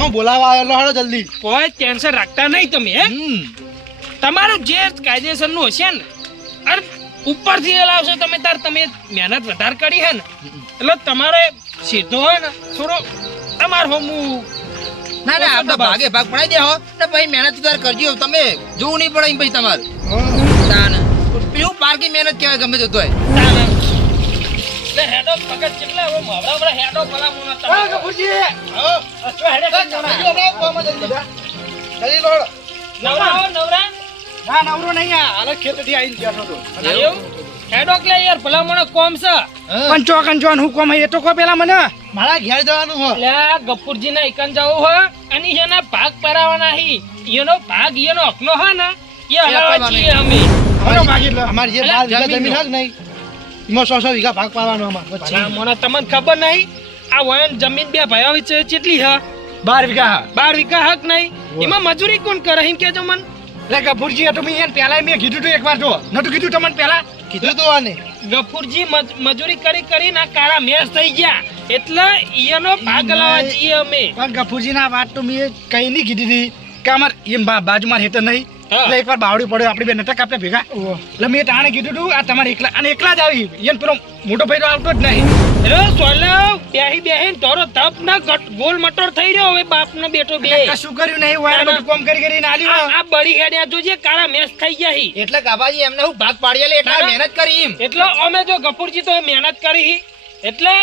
તમે બોલાવા આવેલો હાલો જલ્દી. કોઈ ટેન્શન રાખતા નહીં તમે હે? તમારું જે કાયદેસરનું હશે ને અરે ઉપરથી લાવશો તમે તાર તમે મહેનત વધારે કરી હે ને એટલે તમારે સીધો હોય ને થોડો તમાર હોમું ના ના આપણે ભાગે ભાગ પડાઈ દેહો ને ભાઈ મહેનત તાર કરજો તમે જોવું નહીં પડે ભાઈ પછી તમારે ના પેલું પાર્કિંગ મહેનત કહેવાય ગમે તે હોય. એટલે હેડો પગજ કેટલા હવે માવડા માવડા હેડો ભલામણો તમે. અચ્છો, હેડે નવરા હો, નવરા? ના નવરો નહીં આ હાલ ખેતરથી આવીને બેઠો તો એવું? હેડો કે યાર ભલામણો કોમ છે. હું. કોમ એ તો કો પેલા મને. મારા ઘેર જવાનું હો આ ગફુરજી ના એકન જવું હોય અને એના ભાગ પરાવાના હી. એનો ભાગ એનો હકલો હોય ને એ હલાવા છીએ અમે. અમારો ભાગ એટલે અમારી જે બાર જમીન હક નહીં એમાં સો સો વીઘા ભાગ પાડવાનો અમાર ભલામણો તમને ખબર નહીં? આ વયન જમીન બે ભાઈઓ વચ્ચે કેટલી હ? બાર વીઘા હા બાર વીઘા હક નહીં? એમાં મજૂરી કોણ કરે એમ કેજો મન. એટલે ગફુરજી હતું તો મેં એને પહેલા મેં કીધું તું એકવાર જો. નતું કીધું તમને પહેલા? કીધું તો આને. ગફુરજી મજૂરી કરી કરી ના કાળા મેસ થઈ ગયા. એટલે એનો ભાગ લાવવા જઈએ અમે. પણ ગફુરજી ના વાત તો મેં કઈ નહીં કીધી હતી. કે અમાર એમ બા- બાજુમાં હેતર નહીં. એટલે એકવાર બાવડી પડ્યો આપણી બે નટક આપણે ભેગા. એટલે મેં તાણે કીધું તું આ તમારે એકલા અને એકલા જ આવી. એને પેલો મોટો ભાઈ તો આવતો જ નહીં. અરે સોલવ બેહી બેહી તોરો તપ ના ગટ- ગોલ મટોર થઈ રહ્યો. હવે બાપ ને બેટો બે કશું કર્યું નહીં વાયર બધું કોમ કરી કરીને આલ્યું આ બળી હેડ્યા જોજે કાળા મેસ થઈ ગયા હી. એટલે ગાભાજી એમને હું ભાગ પાડી એટલે એટલા. મહેનત કરી એમ. એટલે અમે જો ગફુરજી તો મહેનત કરી હી. એટલે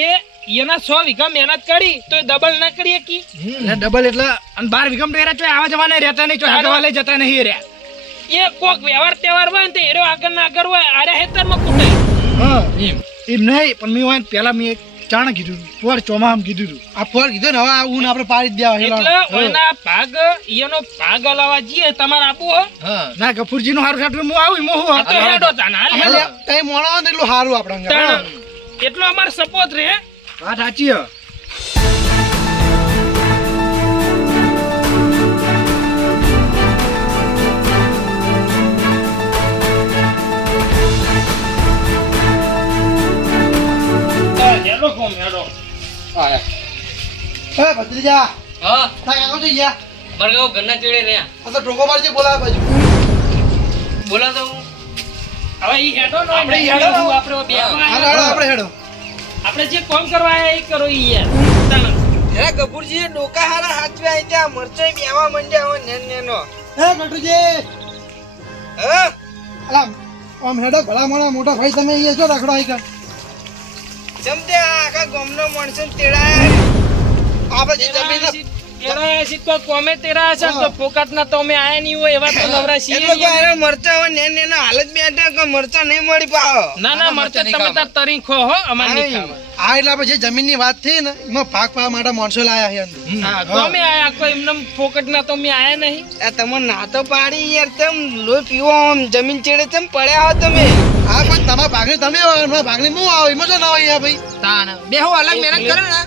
એ એના સો વીઘા મહેનત કરી તો ડબલ ના કરી શકી ડબલ એટલે અને બાર વીઘમ તો એરા આવા જવા રહેતા નહીં ચોય લઈ જતા નહીં રહ્યા. એ કોક વ્યવહાર તહેવાર હોય ને તો એરો આગળ ના આગળ હોય આરે હેતરમાં કુટે. હા એમ. એમ નહીં પણ મેં હોય પહેલા મેં એક ચાણ કીધું તું પોર ચોમામ કીધું તું આ પોર કીધું ને હવે આ ઊન આપણે પાડી દેવા એટલે એના ભાગ એનો ભાગ લાવવા જઈએ તમારે આપવું હો. હા. ના ગફુરજી નું હારું સાટું હું આવું હું આ તો હેડો તાના હાલ. મોણો ને એટલું સારું આપણે. એટલો અમાર સપોર્ટ રે વાત સાચી હે. કોમ હેડો હે ભત્રીજા. હા? તા આવો છે યા બરગાવ ઘરના ચેડે રહ્યા. આ તો ટોકો મારજી બોલાવે બાજુ. બોલા તો હું. હવે ઈ હેડો નો આપણે હેડો. આપણે બે. હાલો હાલો આપણે હેડો. આપણે જે કોમ કરવા આવ્યા એ કરો ઈ યાર. હે ગફુરજી ડોકા હારા હાચવે આઈ ત્યાં મરચાઈ બેવા મંડ્યા હોય નેન નેનો. હે ગટુજી હે? અલા ઓમ હેડો ભલા મોણા મોટા ભાઈ તમે અહીંયા છો રખડો આઈ કા જમતે આ આખા ગોમનો માણસો તેડા તેડાયા આપણે જે જમીન કોમે તેરા હશે ને તો ફોકટના તો અમે આયા નહીં હોય એવા તો નવરા છીએ એટલે નહીં. કોઈ મરચા હોય નેન નેના હાલત બેઠા કે મરચા નહીં મળી પાહો. ના ના મરચા તમે તાર તરી ખો હો અમાર નહીં ખાવા. આ એટલે આપણે જે જમીનની વાત થઈ ને એમાં ભાગ પાવા માટે માણસો લાયા છે અંદર. હા તો અમે આયા કોઈ એમને ફોકટના તો અમે આયા નહીં. આ તમે ના તો પાડી યાર તેમ લોહી પીવો આમ જમીન ચેડે તેમ પડ્યા હો તમે. હા પણ તમારા ભાગની તમે આવો ભાગની હું આવો? એમાં શું ના હોય યાર ભાઈ? તાન બે હું અલગ મહેનત કરે ને.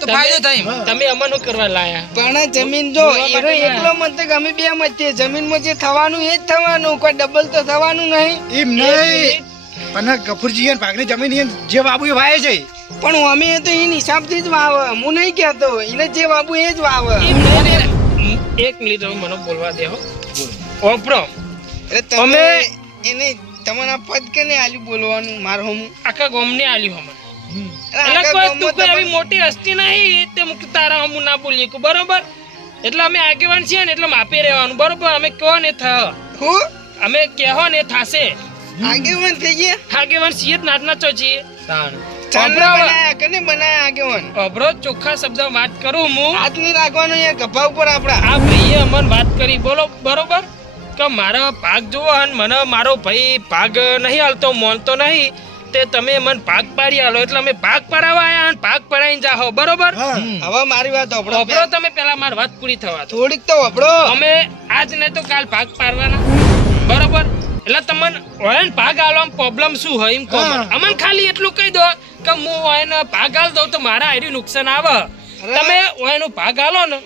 તો ફાયદો થાય તમે અમનું કરવા લાયા. પણ જમીન જો એનો એકલો મત અમે બે મત જમીનમાં જે થવાનું એ જ થવાનું કોઈ ડબલ તો થવાનું નહીં. એમ નહીં. પણ કપૂરજી એને ભાગની જમીન જે બાબુ એ વાય છે. પણ અમે તો એ હિસાબથી જ વાવે હું નહીં કહેતો. એને જે બાબુ એ જ વાવે. એક મિનિટ હવે મને બોલવા દેવો ઓપરો. એટલે તમે એને તમારા પદ કે ને આલી બોલવાનું મારો હું આખા ગોમને આલ્યું હમણાં. એટલે એટલે કોઈ તું કોઈ આવી મોટી હસ્તી નહીં તે મુક તારા હમું ના બોલીએ બરોબર? એટલે અમે આગેવાન છીએ ને એટલે માપી રહેવાનું બરોબર? અમે કહો ને થ. હું? અમે કહો ને થાશે. આગેવાન થઈ ગયા? આગેવાન છીએ જ નાચના ચો છીએ. તાન ચાંદના અબરાવા. બનાયા કને બનાયા આગેવાન? અભરો ચોખ્ખા શબ્દ વાત કરું હું. આજની રાખવાનું રાખવાનો યાર ગભા ઉપર આપડા આ ભાઈએ અમને વાત કરી બોલો બરોબર? કે મારો ભાગ જોવો અને મને મારો ભાઈ ભાગ નહીં હાલતો મોનતો નહીં. તે તમે મને ભાગ પાડી આલો એટલે અમે ભાગ પડાવવા આયા અને ભાગ પડાઈને જાહો. બરોબર? હવે મારી વાત અભરો હોભળો તમે પેલા મારી વાત પૂરી થવા થોડીક તો હોભળો અમે આજ ને તો કાલ ભાગ પાડવાના. બરોબર? એટલે તમને હોય ને ભાગ આલવામાં પ્રોબ્લેમ શું હોય એમ કહો મને. અમને ખાલી એટલું કહી દો કે હું હોય ને ભાગ આલ દઉં તો મારા હારી નુકસાન આવે. તમે હોય નો ભાગ આલો ને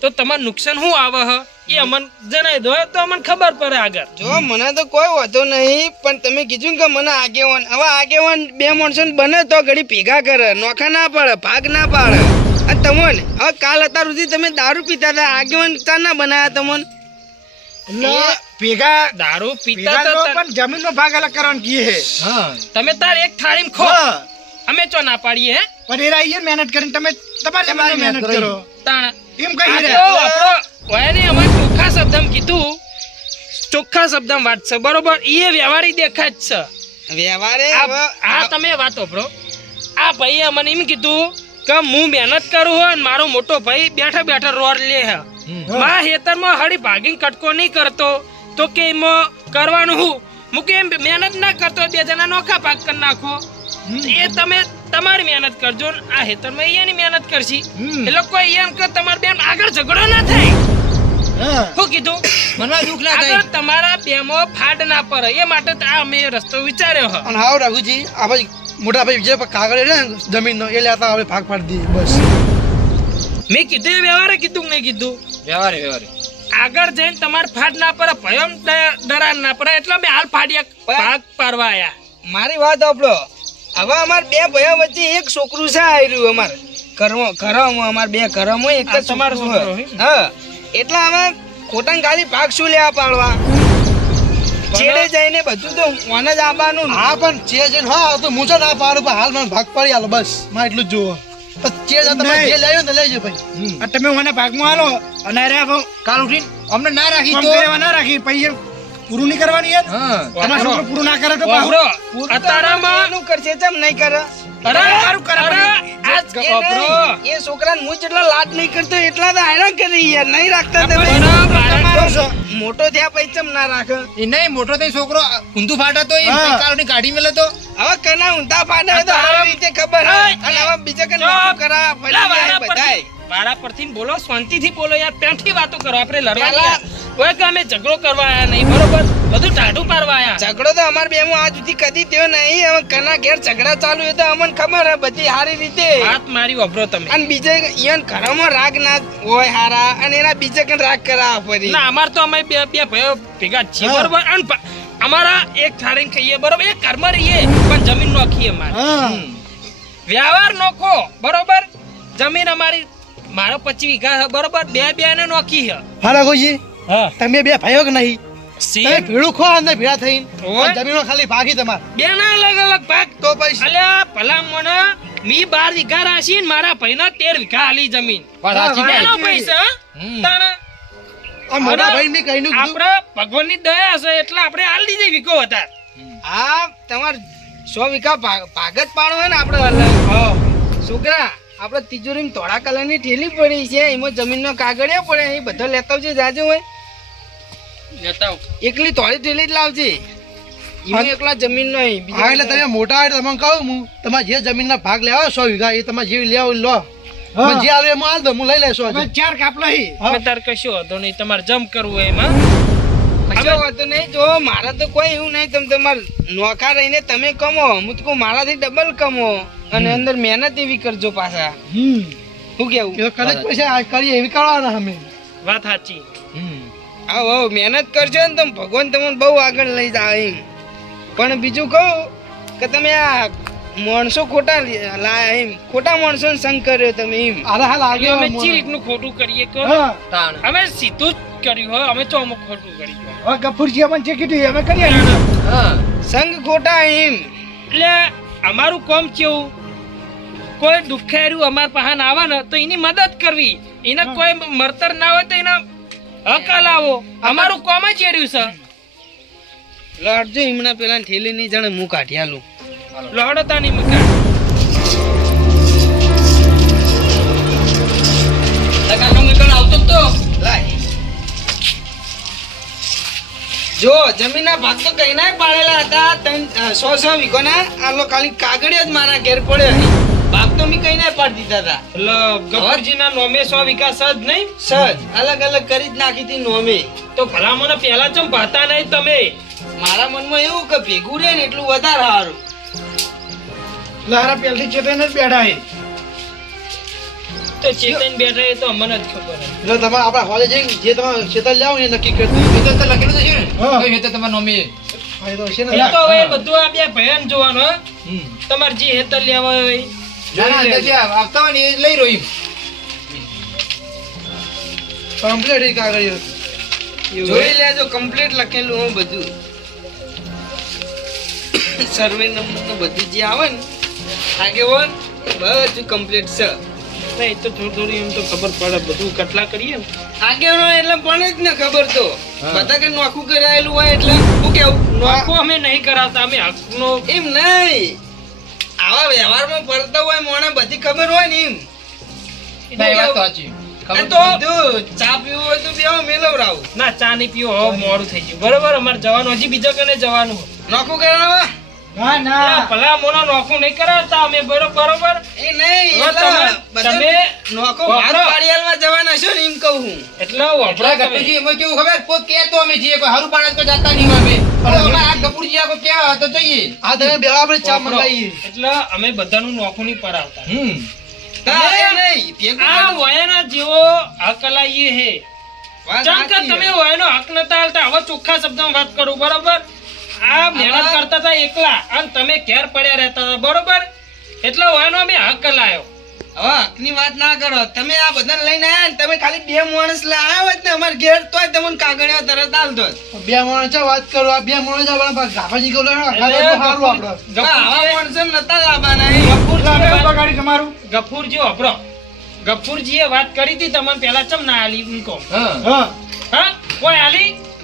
તો તમારું નુકસાન શું આવે હ? એ અમને જણાવી દો તો અમને ખબર પડે આગળ. જો મને તો કોઈ વાંધો નહીં પણ તમે કીધું કે મને આગેવાન હવે આગેવાન બે માણસો બને તો ઘડી ભેગા કરે નોખા ના પાડે ભાગ ના પાડે. આ તમોન હવે કાલ અત્યાર સુધી તમે દારૂ પીતા હતા આગેવાન ચા ના બનાયા તમોન? એટલે ભેગા દારૂ પીતા તો તો પણ જમીનનો ભાગ અલગ કરવાનો કીએ હે. હા. તમે તાર એક થાળીમાં ખો. અમે ચો ના પાડીએ હે? પણ એ મહેનત કરીને તમે તમારી મહેનત મહેનત કરો. તાણ એમ કહી રહ્યા આપણો ઓયાને અમાર ચોખ્ખા શબ્દમાં કીધું. ચોખ્ખા શબ્દમાં વાત છે બરોબર? એ વ્યવહારી દેખા જ છે. વ્યવહારે હા તમે વાત બ્રો આ ભાઈએ મને એમ કીધું કે હું મહેનત કરું હોય અને મારો મોટો ભાઈ બેઠા બેઠા રોડ લે હે મા હેતરમાં હળી ભાગીને કટકો નહીં કરતો. તો કે એમાં કરવાનું હું? હું કે એમ મહેનત ના કરતો બે જણા નોખા પાક કરી નાખો. એ તમે તમારી મહેનત કરજો ને આ હેતરમાં એની મહેનત કરશી. એટલે કોઈ એમ કે તમારે બેન આગળ ઝઘડો ના થાય. શું કીધું? મનમાં દુઃખ ના થાય. તમારા બેમાં ફાડ ના પડે. એ માટે આ મેં રસ્તો વિચાર્યો હ. અને હાવ રઘુજી આ ભાઈ મોટા ભાઈ વિજય કાગળ છે ને જમીનનો એ લેતા આપણે ભાગ પાડી દઈએ બસ. મેં કીધું એ વ્યવહારે કીધું નહીં કીધું? વ્યવહારે વ્યવહારે. આગળ જઈને તમારે ફાડ ના પડે ભયમ ડરા ના પડે એટલે મેં હાલ ફાડ્યા ભાગ પાડવા આયા. મારી વાત આપડો હવે અમાર બે ભયા વચ્ચે એક છોકરું છે આવ્યું અમાર. ઘરમાં ઘરમાં અમાર બે ઘરમાં એક જ તમારું છોકરો છે. હે? એટલે હવે ખોટા ખાલી ભાગ શું લેવા પાડવા? છેડે જઈને બધું તો મને જ આપવાનું હા પણ ચે છે ને હા તો હું છે ના પાડું પણ હાલ મને ભાગ પાડી આલો બસ. માં એટલું જ જુઓ તો તમે તમે મને ભાગમાં આલો અને અરે કાલ ઉઠીને અમને ના રાખી તો ના રાખી પૈસા પૂરું નહીં કરવાની યાર. છોકરો પૂરું ના કરે તો અત્યારમાં કરશે ચમ નહીં કરે? અરે સારું કરે અરે પણ આજ એ વાપરો. નહીં, એ છોકરાને હું જેટલા લાડ નહીં કરતો એટલા તો હેરાન કરી યાર નહીં રાખતા તમે મોટો થયા પછી ના રાખે? એ નહીં મોટો થઈ છોકરો ઊંધું ફાટા તો એ ઉઠીને કાઢી મેલે તો. હવે કના ઊંધા ફાટા તો રીતે ખબર અને હવે બીજા કને કરા બધાય. પરથી- બોલો શાંતિથી બોલો યાર પેઠી વાતો કરો આપણે લડવાની. કોઈ કામે ઝઘડો કરવા આયા નહીં બરોબર? બધું ટાઢું પાડવા આયા. ઝઘડો તો અમાર બે માં આજ સુધી કદી થયો નહીં. હવે કના ઘેર ઝઘડા ચાલુ એ તો અમને ખબર હે બધી સારી રીતે. વાત મારી વાપરો તમે. અને બીજે ઈયન ઘરમાં રાગ ના હોય હારા અને એના બીજે કન રાગ કરા ફરી ના અમાર તો અમે બે બે ભયો ભેગા છીએ બરોબર? અને અમારા એક થાળી ખાઈએ બરોબર? એક ઘરમાં રહીએ પણ જમીન નોખીએ અમારે. વ્યવહાર નોખો બરોબર? જમીન અમારી મારો પચી વીઘા બરોબર? બે બે ને નોખી હે હારા હા તમે બે ભાઈઓ કે નહીં? તમે ભેળું ખો અંદર ભેળા થઈને. ઓય. ખાલી ભાગી તમારે. બે ના અલગ અલગ ભાગ. તો પૈસા અલ્યા ભલા મને મી બાર વીઘા રાશી ને મારા ભાઈના તેર વીઘા આલી જમીન. ભાઈ. પૈસા હમ. તાણા આ મોટા ભાઈ મેં કહીને કીધું. ભગવાનની દયા છે એટલે આપણે આલ દીધી વીઘો વધાર. હા તમાર સો વીઘા ભાગ જ પાડો હોય ને આપણે છોકરા આપણે તિજોરીમાં ધોળા કલરની ઠેલી પડી છે એમાં જમીનનો કાગળિયો પડે એ બધો લેતા આવજે જાજો હોય. લેતા એકલી ધોળી ઠેલી જ લાવજે. એમાં એકલા જમીન નહીં હા એટલે તમે મોટા હોય તો તમને કહું હું તમારે જે જમીનના ભાગ લેવા સો વીઘા એ તમારે જે લેવો લો. જે આવે એમાં હાલ દો હું લઈ લેશો ચાર અમે તાર કશો હતો નહીં તમારે જમ કરવું હોય એમાં. કશો વાંધો નહીં. જો મારા તો કોઈ એવું નહીં. તમે તમાર નોખા રહીને તમે કમો. હું તો મારાથી ડબલ કમો. અને અંદર મહેનત એવી કરજો પાછા. હમ. શું કેવું? કદાચ પૈસા આ કરીએ એવી કરવાના અમે. વાત સાચી. હમ. આવો આવો મહેનત કરજો ને તમે. ભગવાન તમને બહુ આગળ લઈ જાય એમ. પણ બીજું કહું કે તમે આ માણસો ખોટા લાયા એમ. ખોટા માણસો સંગ કર્યો તમે એમ. હાલ હાલ એટલે આગળ અમે ચી રીતનું ખોટું કરીએ કહો? અમે સીધું જ કર્યું. હોય અમે તો અમુક ખોટું કરી હવે ગફુરજી અમને જે કીધું અમે કરીએ ને? હા. સંગ ગોટા એમ એટલે અમારું કોમ કેવું? કોઈ દુખેર્યું અમાર પાસે આવે ને તો એની મદદ કરવી. એને કોઈ મરતર ના હોય તો એના હક લાવો અમારું કોમ જ એર્યું છે લડજો હમણાં પેલા ઠેલી નહીં જાણે મુ કાઢી આલું. લડતા નહીં મૂકા જો જમીનના ભાગ તો કઈ ના પાડેલા હતા ત્રણ સો સો વીઘોના. આ લો ખાલી કાગળિયો જ મારા ઘેર પડ્યો ભાગ તો મેં કઈ ના પાડી દીધા હતા. એટલે ગફુરજીના નોમે સો વિકાસ જ નહીં? સજ. અલગ અલગ કરી જ નાખી હતી નોમે. તો ભલા મને પેલા ચમ ભાતા નહીં તમે? મારા મનમાં એવું કે ભેગું રહે ને એટલું વધારે સારું. લારા પેલથી ચેતન જ બેઠા એ તો ચેતન બેઠા એ તો અમને જ ખબર એટલે તમારે આપણા હોલે જઈ જે તમે ચેતન લાવો ને એ નક્કી કરતું તો લખેલું છે તમારા નામે? એ તો હશે ને તો હવે બધું આ બે ભયન જોવાનું તમારે જે હેતર લેવા હોય ના ના તો જે આવતા હોય ને એ લઈ રહ્યો કમ્પ્લીટ એ જોઈ લેજો કમ્પ્લીટ લખેલું હું બધું. સર્વે નંબર તો બધું જે આવે ને આગેવાન બધું કમ્પ્લીટ છે. નહીં તો થોડું થોડી એમ તો ખબર પડે બધું કેટલા કરીએ ને. આગેવાનો એટલે પણ જ ને ખબર તો. બધા કે નોખું કરાયેલું હોય એટલે શું કેવું નોખું અમે નહીં કરાવતા અમે હકનો એમ નહીં. આવા વ્યવહારમાં પડતા હોય મોણે બધી ખબર હોય ને એમ. ના, ચા પીવું હોય તો બેહો મેલવરાવું ના ચા નહીં પીવો હવે મોડું થઈ ગયું. બરોબર અમારે જવાનું હજી બીજા કને જવાનું. નોખું કરાવવા? ના ના. ભલા મોના નોખું નહીં કરાવતા અમે બરો- બરોબર? એ નહીં તમે- બધા તમે નોખો વાપરો. પાડિયાલમાં જવાના છો ને એમ કહું હું. એટલે વપરા તમે. એમાં કેવું ખબર? કોઈ કે અમે છીએ કોઈ હારું પાડે તો જાતા નહીં અમે. પણ આ ગપુરજી આ કોઈ તો જઈએ. આ તમે બે આપણે ચા મંગાવીએ. એટલે અમે બધાનું નોખું નહીં પરાવતા. હમ. એ આ વયના જેવો હક લાઈએ હે. તમે. વયનો હક નતા હાલતા? હવે ચોખ્ખા શબ્દમાં વાત કરું બરોબર? આ મહેનત કરતા હતા એકલા. અને તમે ઘેર પડ્યા રહેતા હતા બરોબર? એટલે વયનો અમે હક લાયો. હવે હકની વાત ના કરો. તમે આ બધાને લઈને આયા ને તમે ખાલી બે માણસ આવ્યા હોત ને અમારે ઘેર તોય તમને કાગળિયા તરત આલ દો બે માણસ વાત કરો આ બે માણસ આપણા ગાભાજી કહું એટલે સારું આપણે. આવા માણસ નતા લાવવાના એ. ગફુરજીએ બગાડી તમારું ગફુરજી વાપરો એ વાત કરી હતી તમને પેલા ચમ ના આલી હા. હા? કોઈ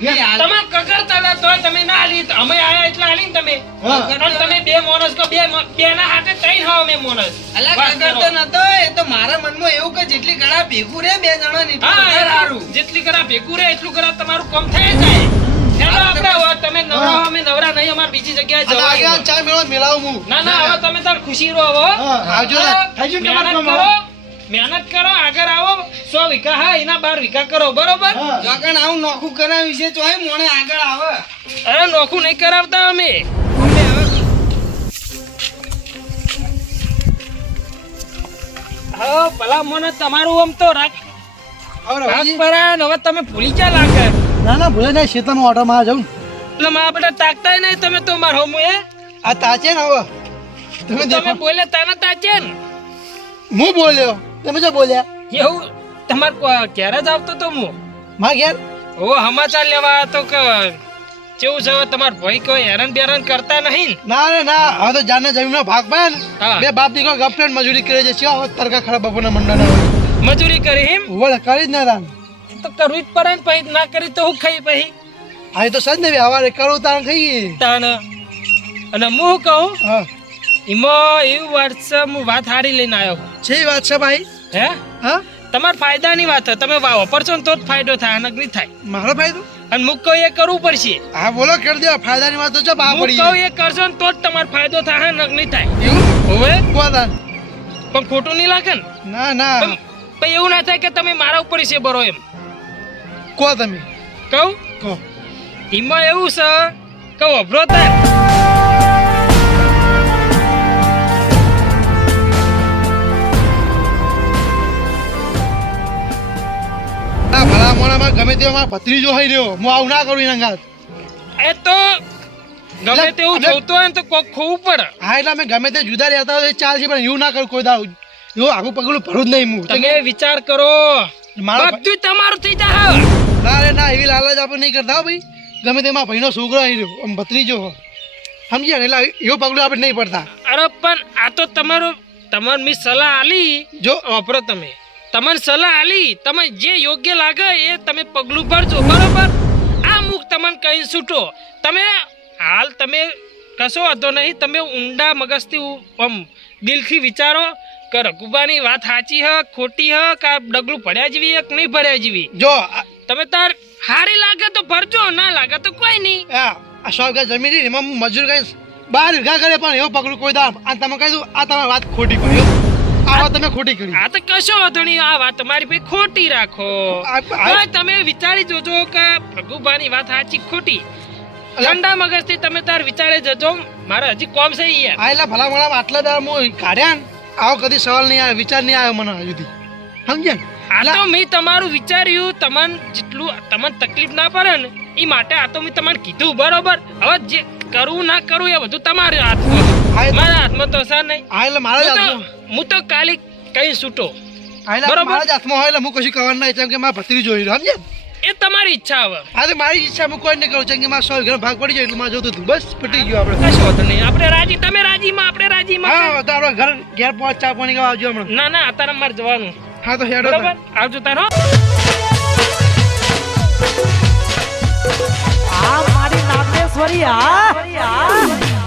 આલી એ હાલ- તમે કગરતા હતા તોય તમે ના આલી અમે આયા એટલે આલી તમે. હા. તમે બે માણસ કહો બે બે ના હાથે ત્રણ હો અમે માણસ. અલા, વાત કગર કરો. તો નતો એ તો મારા મનમાં એવું કે જેટલી ઘણા ભેગું રે બે જણા ની સારું. જેટલી કરા ભેગું રે એટલું કરા તમારું કામ થઈ જાય. તમે નવરા અમે નવરા નહીં અમારે બીજી જગ્યાએ જવાનું ચા મેળો મેળાવું ના ના હવે તમે તાર ખુશી રહો આવજો થઈ ગયું કરો. મહેનત કરો આગળ આવો. સો વીઘા હા એના બાર વીઘા કરો બરોબર? લગન જોકણ આવું નોખું કરાવી છે તો મોણે આગળ આવે. અરે નોખું નહીં કરાવતા અમે. હા ભલા મને તમારું આમ તો રાખ હવે તમે ભૂલી ગયા લાગે? ના ના ભૂલે નહીં શેતાનો ઓટો માં જાઉં એટલે મારા બેટા તાકતાય નહીં તમે તો મારો હું? એ આ તાચે ને હવે. તમે બોલે તાને તાચે ને? હું બોલ્યો? તમે જો બોલ્યા. એવું? તમાર ક્યારે જ આવતો તો હું? મારા ઘેર? ઓ સમાચાર લેવા તો કે કેવું છે? તમાર ભાઈ કોઈ હેરાન બેરાન કરતા નહીં ને? ના ના હવે તો જાને જમીનનો ભાગ બેન બે બાપ દીકરો ગફ્રેન્ડ મજૂરી કરે છે. શું તરકા ખરા બપોરના મંડળ મજૂરી કરી હિમ વળ કરી જ ના રાન તો કરવી જ પડે ને પછી ના કરી તો હું ખાઈ પછી? હા તો સજ ને હવારે કરું તાણ ખાઈ તાણ. અને હું કહું? હા. એમાં એવું છે હું વાત હારી લઈને આવ્યો છે. છે ભાઈ? હે? હા? તમારા ફાયદાની વાત છે તમે વાપરશો ને તો જ ફાયદો થાય નક નહીં થાય. મારો ફાયદો? અને મુક કહું એ કરવું પડશે. હા બોલો કરી દેવા ફાયદાની વાત તો ચો બા પડી કહું એ કરશો ને તો જ તમારો ફાયદો થાય નક નહીં થાય. એવું? હવે? પણ ખોટું નહીં લાગે ને? ના ના. પણ- એવું ના થાય કે તમે મારા ઉપર છે બરો એમ. કો તમે. કહું? કહો. એમાં એવું છે કહો અભરો તાર ના ભલા ગમે તે મારા ભત્રીજો હોય રહ્યો હું આવું ના કરું એના એ તો ગમે તેવું જોતું હોય તો કોક ખોવું પડે. હા એટલે અમે ગમે તે જુદા રહેતા હોય તો ચાલશે પણ એવું ના કરું કોઈ દાવ. એવું આખું પગલું ભરું જ નહીં હું. તમે વિચાર કરો. બધું તમારું થઈ જાય ના રે ના એવી લાલચ આપણે નહીં કરતા ભાઈ. ગમે તેમાં ભાઈનો છોકરો આવી રહ્યો આમ ભત્રીજો સમજ્યા એટલે એવું પગલું આપણે નહીં પડતા. અરે પણ આ તો તમારો તમારી મેં સલાહ આલી. જો. વાપરો તમે. તમને સલાહ આલી તમે જે યોગ્ય લાગે એ તમે પગલું ભરજો બરોબર? આ મુખ તમને કહી છૂટો. તમે હાલ તમે કશો વાંધો નહીં તમે ઊંડા મગજથી આમ દિલથી વિચારો કે રઘુબાની વાત સાચી હ ખોટી હ કે આ ડગલું ભર્યા જેવી એક નહીં ભર્યા જેવી? જો તમે તાર હારી લાગે તો ભરજો ના લાગે તો કોઈ નહીં. આ આ સો વીઘા જમીન રહી એમાં હું મજૂર કઈ બાર વીઘા કરે પણ એવું પગલું કોઈ દામ આ તમે કહી દઉં આ તમારી વાત ખોટી હો. આ વાત તમે ખોટી કરી આ તો કશો વાંધો નહીં આ વાત તમારી ભાઈ ખોટી રાખો. આ- આ- હવે તમે વિચારી જોજો કે ભગુભાની વાત સાચી ખોટી. ઠંડા મગજથી તમે તાર વિચારે જજો મારે હજી કોમ છે યાર આ એટલે ભલા ભલા આટલા દાડા હું કાઢ્યા ને આવો કદી સવાલ નહીં આવ્યો વિચાર નહીં આવ્યો મને હજુ સુધી સમજ્યા આ તો મેં તમારું વિચાર્યું તમને જેટલું તમને તકલીફ ના પડે ને એ માટે આ તો મેં તમને કીધું બરોબર? હવે જે કરવું ના કરવું એ બધું તમારે હાથમાં. મારા હાથમાં તો છે નહીં. હા એટલે મારા જ હું તો કાલી તો કઈ છૂટો બરોબર? મારા જ હાથમાં હોય એટલે હું કશું કરવાનું નહીં કે મારા ભત્રી જોઈ રહ્યો સમજે એ તમારી ઈચ્છા હવે. હા મારી ઈચ્છા હું કોઈ નહીં કરું જેમ કે મારા સો ઘર ભાગ પડી જાય એટલે મારે જોતું બસ પટી ગયું આપણે. કશો વાંધો નહીં. આપણે રાજી તમે રાજીમાં આપણે રાજીમાં હા તો આપણે ઘર ઘેર પહોંચ ચા પાણી ખાવા આવજો હમણાં. ના ના અત્યારે મારે જવાનું. હા તો હેડો બરોબર? આવજો તારો આ મારી નાગેશ્વરી આ